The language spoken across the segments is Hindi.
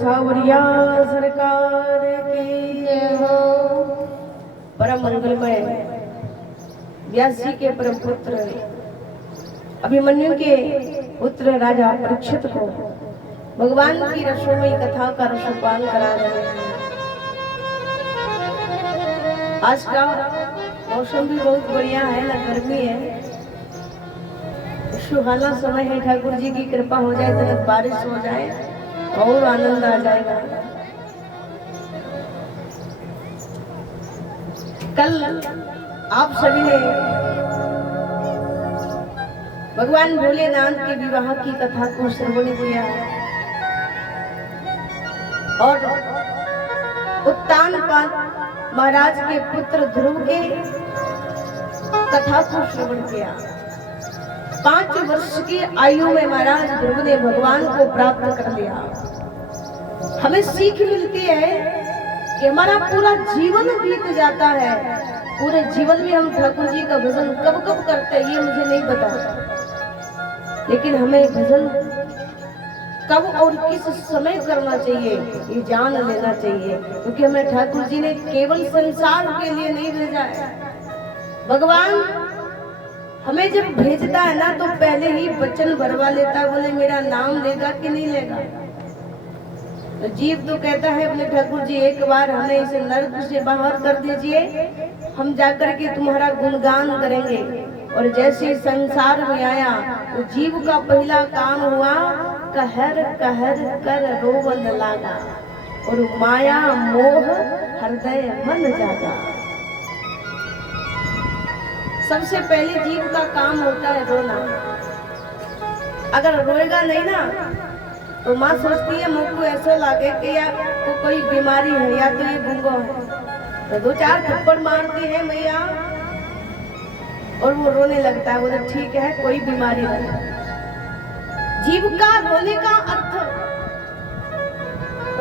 सावरिया सरकार की जय हो। परम मंगलमय व्यास जी के परम पुत्र अभिमन्यु के पुत्र राजा परीक्षित को भगवान की रसोमयी कथा का रसपान करा रहे हैं। आज का मौसम भी बहुत बढ़िया है, ना गर्मी है, सुहाना समय है। ठाकुर जी की कृपा हो जाए तो बारिश हो जाए और आनंद आ जाएगा। कल आप सभी ने भगवान भोलेनाथ के विवाह की कथा को श्रवण किया और उत्तानपाद महाराज के पुत्र ध्रुव के कथा को श्रवण किया। 5 वर्ष की आयु में महाराज ध्रुव ने भगवान को प्राप्त कर लिया। हमें सीख मिलती है कि हमारा पूरा जीवन बीत जाता है, पूरे जीवन में हम ठाकुर जी का भजन कब कब करते हैं ये मुझे नहीं पता, लेकिन हमें भजन कब और किस समय करना चाहिए ये जान लेना चाहिए, क्योंकि हमें ठाकुर जी ने केवल संसार के लिए नहीं भेजा है। भगवान हमें जब भेजता है ना तो पहले ही वचन भरवा लेता, बोले मेरा नाम लेगा कि नहीं लेगा। तो जीव तो कहता है अपने ठाकुर जी एक बार हमें इस नरक से बाहर कर दीजिए, हम जाकर के तुम्हारा गुणगान करेंगे। और जैसे संसार में आया तो जीव का पहला काम हुआ कहर कहर कर रोवन लागा और माया मोह हृदय मन जागा। सबसे पहले जीव का काम होता है रोना। अगर रोएगा नहीं ना तो माँ सोचती है मुझको ऐसा लगे कि या तो कोई बीमारी है या तो ये गूंगा है, तो 2-4 थप्पड़ मारती है मैया और वो रोने लगता है। बोले ठीक है कोई बीमारी नहीं। जीव का रोने का अर्थ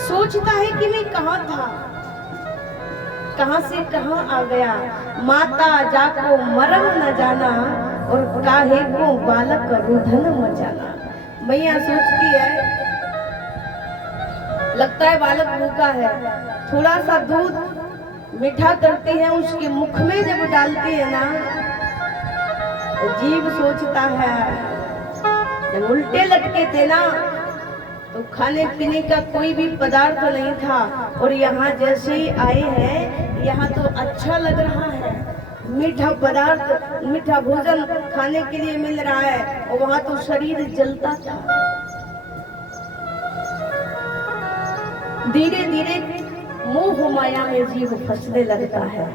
सोचता है कि मैं कहाँ था, कहां से कहां आ गया। माता जाको मरम न जाना और काहे को बालक रुधन मचाना। मैया सोचती है लगता है बालक भूखा है, थोड़ा सा दूध मीठा करती है, उसके मुख में जब डालती है ना तो जीव सोचता है जब उल्टे लटके थे ना तो खाने पीने का कोई भी पदार्थ नहीं था, और यहाँ जैसे ही आए हैं यहाँ तो अच्छा लग रहा है, मीठा पदार्थ मीठा भोजन खाने के लिए मिल रहा है, और वहाँ तो शरीर जलता था। धीरे धीरे मोह माया में जीव फंसने लगता है।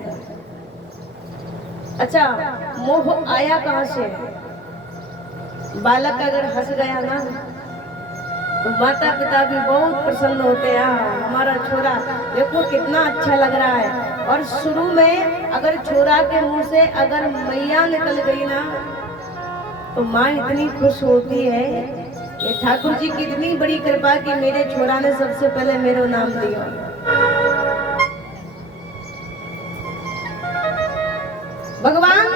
अच्छा, मोह आया कहाँ से? बालक अगर हंस गया ना तो माता पिता भी बहुत प्रसन्न होते हैं, हमारा छोरा देखो कितना अच्छा लग रहा है। और शुरू में अगर छोरा के मुंह से अगर मैया निकल गई ना तो माँ इतनी खुश होती है, ये ठाकुर जी की इतनी बड़ी कृपा कि मेरे छोरा ने सबसे पहले मेरा नाम दिया। भगवान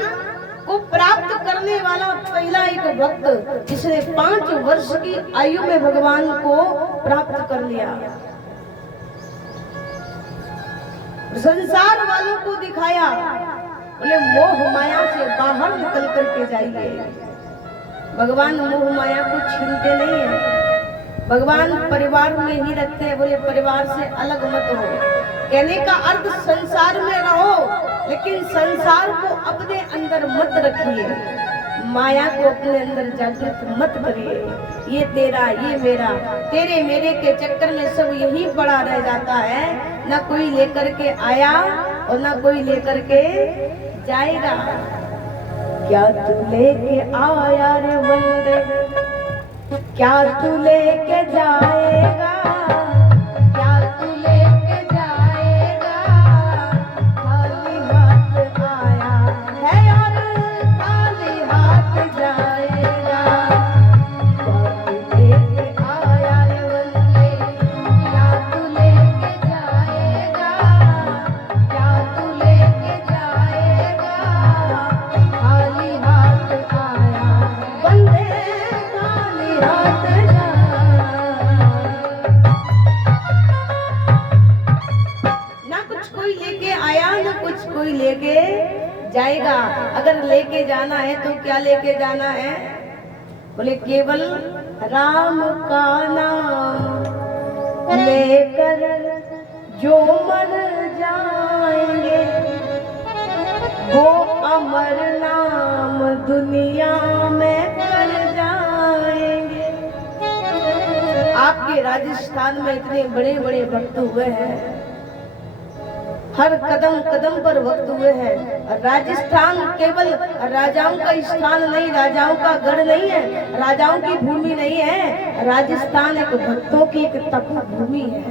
को प्राप्त करने वाला पहला एक भक्त जिसने 5 वर्ष की आयु में भगवान को प्राप्त कर लिया। संसार वालों को दिखाया, बोले मोह माया से बाहर निकल करके जाइए। भगवान मोह माया को छीनते नहीं है, भगवान परिवार में ही रखते हैं। बोले परिवार से अलग मत हो, कहने का अर्थ संसार में रहो लेकिन संसार को अपने अंदर मत रखिए, माया को अपने अंदर जागृत मत करिए। ये तेरा ये मेरा, तेरे मेरे के चक्कर में सब यही पड़ा रह जाता है, ना कोई लेकर के आया और ना कोई लेकर के जाएगा। क्या तू लेके आया रे बंदे, क्या तू लेके जाएगा, क्या तू लेके जाएगा, खाली हाथ आया है और खाली हाथ जाएगा। क्या तू लेके आया रे बंदे, क्या तू लेके जाएगा, क्या तू लेके जाएगा, खाली हाथ आया बंदे, खाली हाथ जा। ना कुछ कोई लेके आया ना कुछ कोई लेके जाएगा। अगर लेके जाना है तो क्या लेके जाना है? बोले केवल राम का नाम लेकर जो मर जाएंगे वो अमर नाम दुनिया में कर जाएंगे। आपके राजस्थान में इतने बड़े बड़े भक्त हुए हैं, हर कदम कदम पर भक्त हुए हैं। राजस्थान केवल राजाओं का स्थान नहीं, राजाओं का गढ़ नहीं है, राजाओं की भूमि नहीं है। राजस्थान एक भक्तों की एक तपोभूमि है।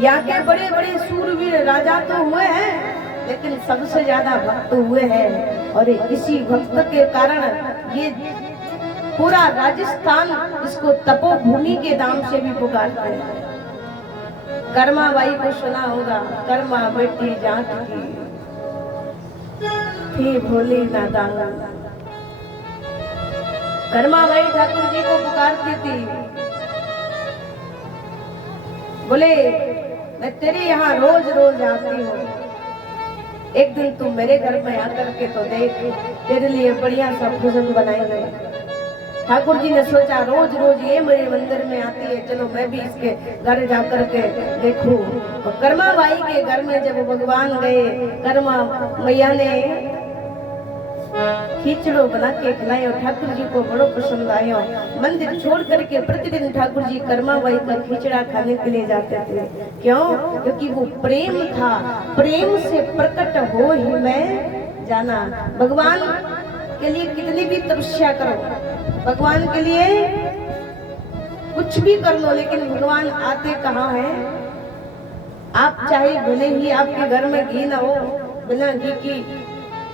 यहाँ के बड़े बड़े सूरवीर राजा तो हुए हैं लेकिन सबसे ज्यादा भक्त हुए हैं, और इसी भक्त के कारण ये पूरा राजस्थान इसको तपोभूमि के नाम से भी पुकारते हैं। कर्मा बाई को सुना होगा, कर्मा बेटी जाट की थी भोली नादान। कर्मा बाई ठाकुर जी को पुकारती थी, बोले मैं तेरे यहाँ रोज रोज आती हूँ, एक दिन तू मेरे घर में आकर के तो देख, तेरे लिए बढ़िया सा भोजन बनाएंगे। ठाकुर जी ने सोचा रोज रोज ये मेरे मंदिर में आती है, चलो मैं भी इसके घर जाकर के देखूं। तो कर्मा बाई के घर में जब भगवान गए, कर्मा मैया ने खिचड़ो बना के खिलाए और ठाकुर जी को बड़ो पसंद आया। मंदिर छोड़ करके प्रतिदिन ठाकुर जी कर्मा बाई का खिचड़ा खाने के लिए जाते थे। क्यों? क्योंकि वो प्रेम था, प्रेम से प्रकट हो ही मैं जाना। भगवान के लिए कितनी भी तपस्या करो, भगवान के लिए कुछ भी कर लो, लेकिन भगवान आते कहाँ हैं? आप चाहे भले ही आपके घर में घी ना हो, बिना घी की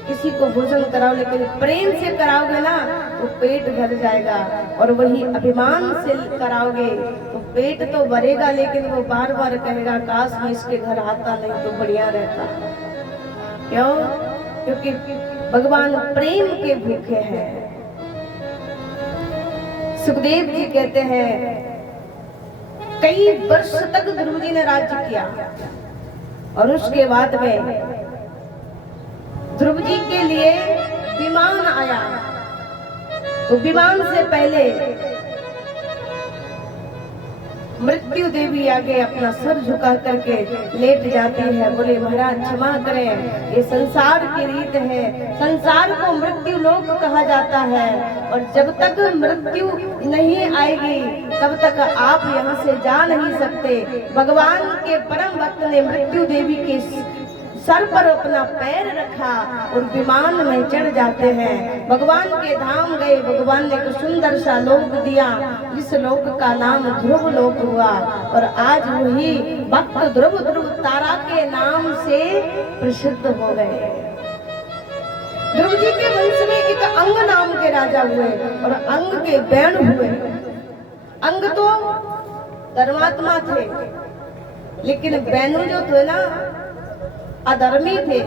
किसी को भोजन कराओ, लेकिन प्रेम से कराओगे ना तो पेट भर जाएगा, और वही अभिमान से कराओगे तो पेट तो भरेगा लेकिन वो बार बार कहेगा काश मैं इसके घर आता नहीं तो बढ़िया रहता। क्यों? क्योंकि भगवान प्रेम के भूखे हैं। सुखदेव जी कहते हैं कई वर्ष तक ध्रुव जी ने राज्य किया, और उसके बाद में ध्रुव जी के लिए विमान आया। तो विमान से पहले मृत्यु देवी आगे अपना सर झुका करके लेट जाती है। बोले महाराज क्षमा करें, ये संसार की रीत है, संसार को मृत्यु लोक कहा जाता है और जब तक मृत्यु नहीं आएगी तब तक आप यहाँ से जा नहीं सकते। भगवान के परम भक्त ने मृत्यु देवी के सर पर अपना पैर रखा और विमान में चढ़ जाते हैं। भगवान के धाम गए, भगवान ने एक सुंदर सा लोक दिया जिस लोक का नाम ध्रुव लोक हुआ और आज वही भक्त ध्रुव ध्रुव तारा के नाम से प्रसिद्ध हो गए। ध्रुव जी के वंश में एक अंग नाम के राजा हुए और अंग के बैण हुए। अंग तो धर्मात्मा थे लेकिन बैनु जो थे ना अधर्मी थे।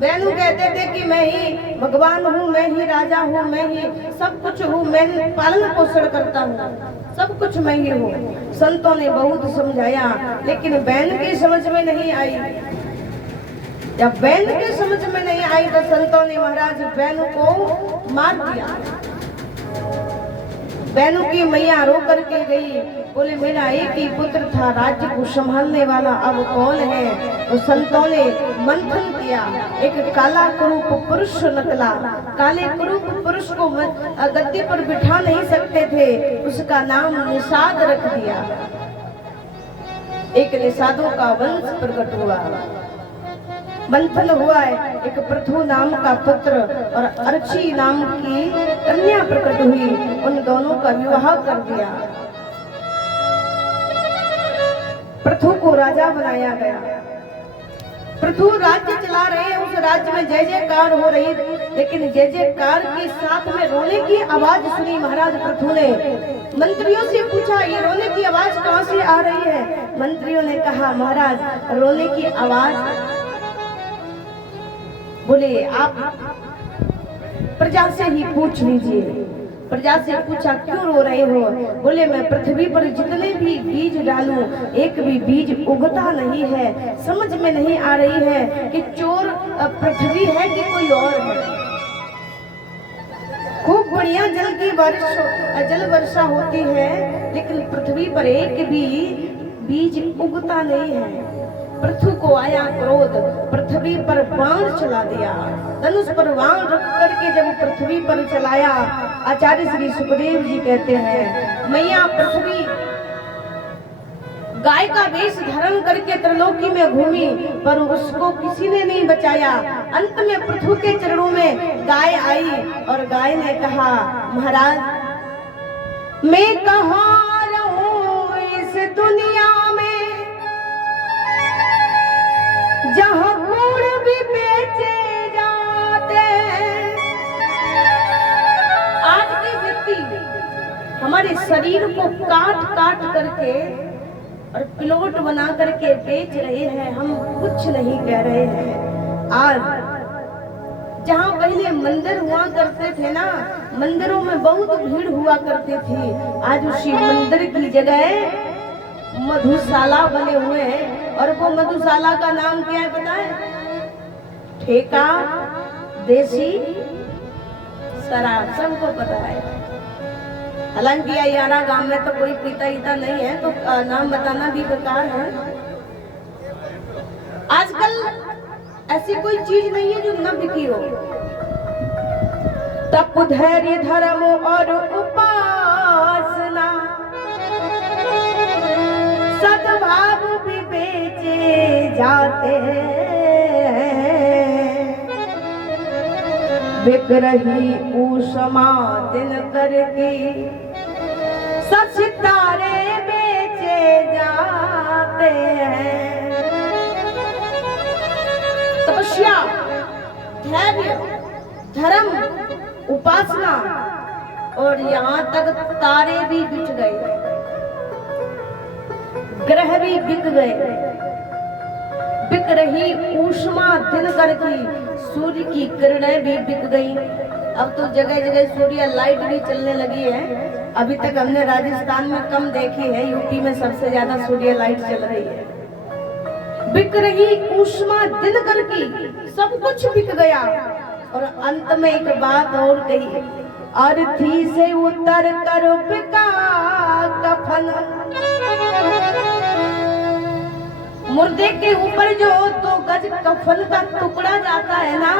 बैनु कहते थे कि मैं ही भगवान हूँ, मैं ही राजा हूँ, मैं ही सब कुछ हूँ, मैं ही पालन पोषण करता हूँ, सब कुछ मैं ही हूँ। संतों ने बहुत समझाया लेकिन बैन की समझ में नहीं आई। जब बैन की समझ में नहीं आई तो संतों ने महाराज बैनु को मार दिया। बैनु की मैया रो करके गई, बोले मेरा एक ही पुत्र था, राज्य को संभालने वाला अब कौन है। तो संतों ने मंथन किया, एक काला कुरूप पुरुष निकला। काले कुरूप पुरुष को गद्दी पर बिठा नहीं सकते थे, उसका नाम निषाद रख दिया। एक निषादों का वंश प्रकट हुआ। मंथन हुआ है, एक पृथु नाम का पुत्र और अर्ची नाम की कन्या प्रकट हुई। उन दोनों का विवाह कर दिया। पृथु को राजा बनाया गया। पृथु राज्य चला रहे हैं, उस राज्य में जय जयकार हो रही, लेकिन जय जयकार के साथ में रोने की आवाज सुनी। महाराज पृथु ने मंत्रियों से पूछा ये रोने की आवाज कहां से आ रही है। मंत्रियों ने कहा महाराज रोने की आवाज, बोले आप प्रजा से ही पूछ लीजिए। प्रजा से पूछा क्यों रो रहे हो। बोले मैं पृथ्वी पर जितने भी बीज डालूं एक भी बीज उगता नहीं है। समझ में नहीं आ रही है कि चोर पृथ्वी है कि कोई और है। खूब बढ़िया जल वर्षा होती है लेकिन पृथ्वी पर एक भी बीज उगता नहीं है। पृथ्वी को आया क्रोध, पृथ्वी पर बाण चला दिया। धनुष पर बाण रख करके जब पृथ्वी पर चलाया, आचार्य श्री सुखदेव जी कहते हैं मैया पृथ्वी गाय का वेश धारण करके त्रिलोकी में घूमी पर उसको किसी ने नहीं बचाया। अंत में पृथ्वी के चरणों में गाय आई और गाय ने कहा महाराज मैं कहाँ रहूं इस दुनिया में जहाँ गुड़ भी बेचे जाते हैं। आज के व्यक्ति हमारे शरीर को काट काट करके और प्लॉट बना करके बेच रहे हैं, हम कुछ नहीं कह रहे हैं। आज जहाँ पहले मंदिर हुआ करते थे ना, मंदिरों में बहुत भीड़ हुआ करती थी, आज उसी मंदिर की जगह मधुशाला बने हुए हैं। और वो मधुशाला का नाम क्या है पता है? ठेका देसी शराब, सबको पता है। हालांकि यारा गांव में तो कोई पीता ईता नहीं है तो नाम बताना भी बेकार है। आजकल ऐसी कोई चीज नहीं है जो न बिकी हो। तप धैर्य धर्म और उपासना सद्भाव भी बेचे जाते हैं। बिक रही ऊष्मा दिन करके सितारे बेचे जाते हैं। तपस्या, धैर्य, धर्म, उपासना और यहाँ तक तारे भी बिक गए, ग्रह भी बिक गए। बिक रही ऊष्मा दिनकर की, सूर्य की किरणें भी बिक गई। अब तो जगह जगह सूर्य लाइट भी चलने लगी है। अभी तक हमने राजस्थान में कम देखी है, यूपी में सबसे ज्यादा सूर्य लाइट चल रही है। बिक रही ऊष्मा दिनकर की, सब कुछ बिक गया। और अंत में एक बात और कही, अर्थी से उतर कर बिका कफन। मुर्दे के ऊपर जो 2 गज कफन का टुकड़ा जाता है ना,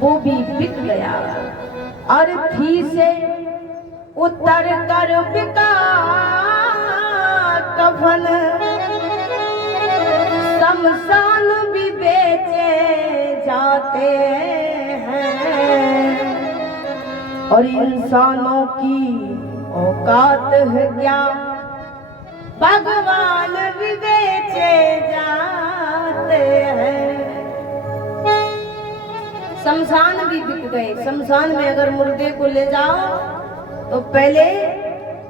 वो भी बिक गया। अर्थी से उतर कर बिका कफन, शमशान भी बेचे जाते हैं। और इंसानों की औकात है क्या, भगवान भी बेचे जाते हैं। शमशान भी बिक गए। शमशान में अगर मुर्दे को ले जाओ तो पहले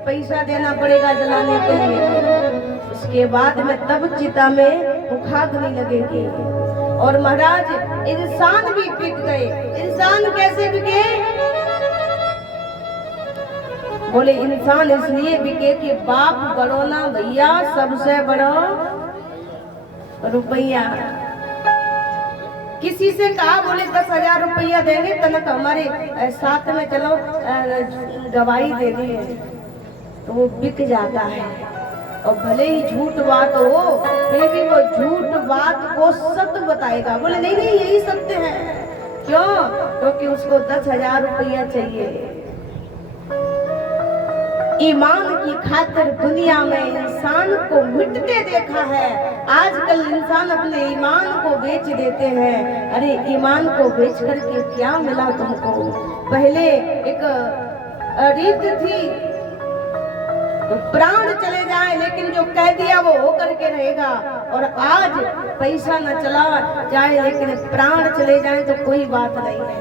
पैसा देना पड़ेगा जलाने के लिए, उसके बाद में तब चिता में मुखाग्नि लगेगी। और महाराज इंसान भी बिक गए। इंसान कैसे बिके? बोले इंसान इसलिए बिके कि बाप बड़ो ना भैया, सबसे बड़ो रुपया। किसी से कहा बोले 10,000 रुपया देंगे तनक हमारे साथ में, चलो गवाही देनी है, तो वो बिक जाता है। और भले ही झूठ बात हो फिर भी वो झूठ बात को सत्य बताएगा। बोले नहीं नहीं यही सत्य है। क्यों? क्योंकि उसको 10,000 रुपया चाहिए। ईमान की खातिर दुनिया में इंसान को मिटते देखा है। आजकल इंसान अपने ईमान को बेच देते हैं। अरे ईमान को बेच करके क्या मिला तुमको? पहले एक रीत थी, प्राण चले जाए लेकिन जो कह दिया वो हो करके रहेगा। और आज पैसा न चला जाए लेकिन प्राण चले जाए तो कोई बात नहीं है।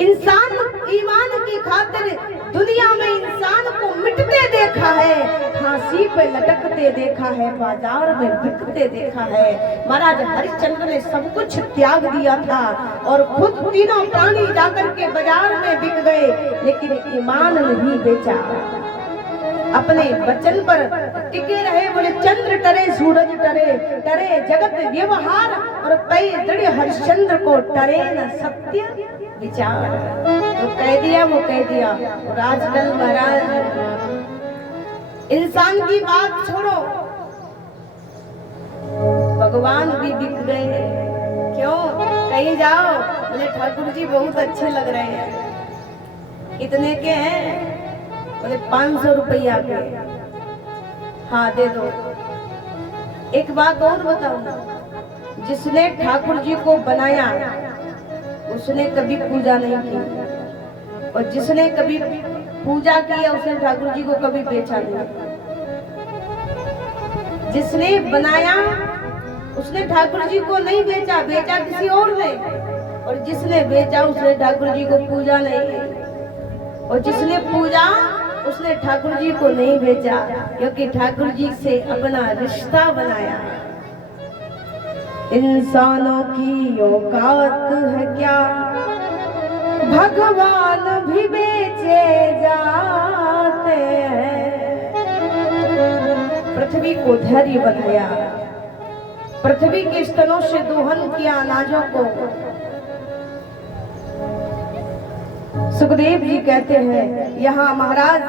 इंसान ईमान की खातिर दुनिया में इंसान को मिटते देखा है, फांसी पे लटकते देखा है, बाजार में बिकते देखा है। महाराज हरिश्चंद्र ने सब कुछ त्याग दिया था और खुद तीनों प्राणी जाकर के बाजार में बिक गए, लेकिन ईमान नहीं बेचा। अपने वचन पर टिके रहे। बोले चंद्र टरे सूरज टरे, टरे जगत व्यवहार, और पै दृढ़ हरिश्चंद्र को टरे न सत्य विचार। जो कह दिया वो कह दिया। और आजकल महाराज इंसान की बात छोड़ो, भगवान भी बिक गए हैं। क्यों? कहीं जाओ बोले ठाकुर जी बहुत अच्छे लग रहे हैं। कितने के हैं? बोले 500 रुपया के। हाँ दे दो। एक बात और बताऊं, जिसने ठाकुर जी को बनाया उसने कभी पूजा नहीं की, और जिसने कभी पूजा की उसने ठाकुर जी को कभी बेचा नहीं। जिसने बनाया उसने ठाकुर जी को नहीं बेचा, बेचा किसी और ने। और जिसने बेचा उसने ठाकुर जी को पूजा नहीं, और जिसने पूजा उसने ठाकुर जी को नहीं बेचा, क्योंकि ठाकुर जी से अपना रिश्ता बनाया। इंसानों की औकात है क्या, भगवान भी बेचे जाते हैं। पृथ्वी को धैर्य बनाया, पृथ्वी के स्तनों से दोहन किया अनाजों को। सुखदेव जी कहते हैं यहाँ महाराज